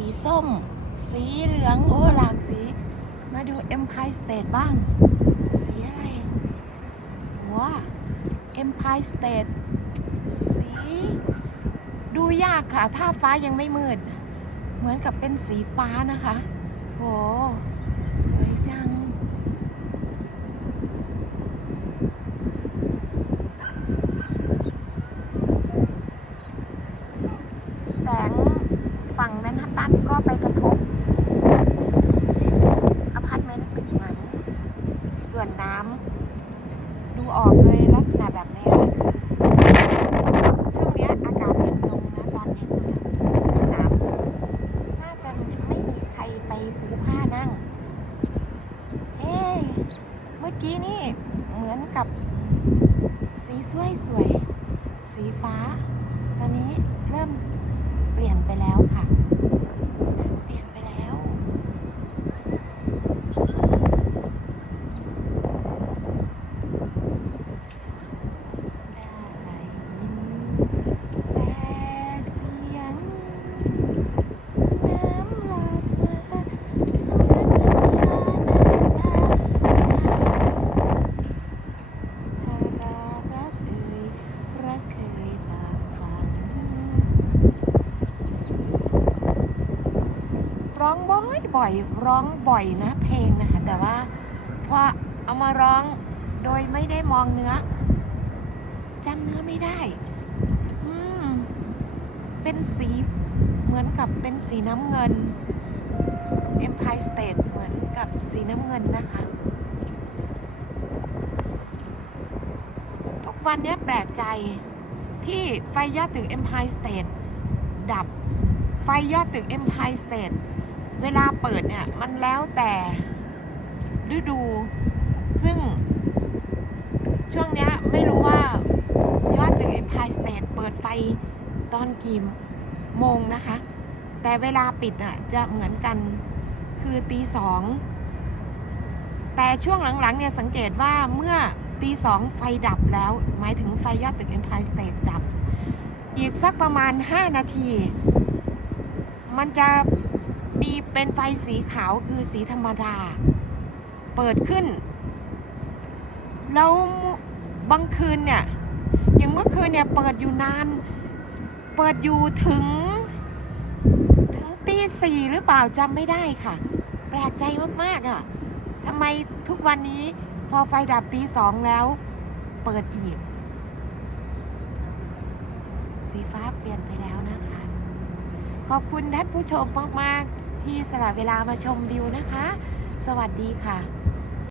สีส้ม สีเหลือง โอ้หลากสี มาดู Empire State บ้าง สีอะไรว้า Empire State สี ดูยากค่ะ ถ้าฟ้ายังไม่มืด เหมือนกับเป็นสีฟ้านะคะโหสวยจัง แสงฝั่งแมนฮัตตันก็ไปกระทบอพาร์ตเมนต์ตึกนั้น ส่ว น้ำดูออกเลยลักษณะแบบนี้ค่ะคือช่วงนี้อากาศเย็นลงนะตอนเย็นสนามน่าจะไม่มีใครไปปูผ้านั่ง เอ๊เมื่อกี้นี่เหมือนกับสีสวยสวยๆสีฟ้า ตอนนี้เริ่มเปลี่ยนไปแล้วค่ะ เปลี่ยนไปแล้ว ได้ยินแต่เสียงน้ำหลากมาเสมือนน้ำยาน้ำตาถ้ารารักเอ่ยรักเคยฝากฝัน ร้องบ่อยบ่อยร้องบ่อยนะเพลงนะคะแต่ว่าพอเอามาร้องโดยไม่ได้มองเนื้อจำเนื้อไม่ได้อืมเป็นสีเหมือนกับเป็นสีน้ำเงิน Empire State เหมือนกับสีน้ำเงินนะคะ ทุกวันนี้แปลกใจที่ไฟยอดตึก Empire State ดับไฟยอดตึก Empire State เวลาเปิดเนี่ย มันแล้วแต่ฤดู ซึ่งช่วงเนี้ยไม่รู้ว่ายอดตึก Empire State เปิดไฟตอนกี่โมงนะคะ แต่เวลาปิดอะจะเหมือนกันคือตีสองแต่ช่วงหลังๆเนี่ยสังเกตว่าเมื่อตีสองไฟดับแล้ว หมายถึงไฟยอดตึก Empire State ดับ อีกสักประมาณ 5 นาที มันจะ มีเป็นไฟสีขาวคือสีธรรมดา เปิดขึ้น แล้วบางคืนเนี่ย อย่างเมื่อคืนเนี่ยเปิดอยู่นาน เปิดอยู่ถึง ถึงตีสี่หรือเปล่าจำไม่ได้ค่ะ แปลกใจมากๆอะทำไมทุกวันนี้พอไฟดับตีสองแล้ว เปิดอีก สีฟ้าเปลี่ยนไปแล้วนะคะ ขอบคุณท่านผู้ชมมาก ๆ ที่สละเวลามาชมวิวนะคะ สวัสดีค่ะ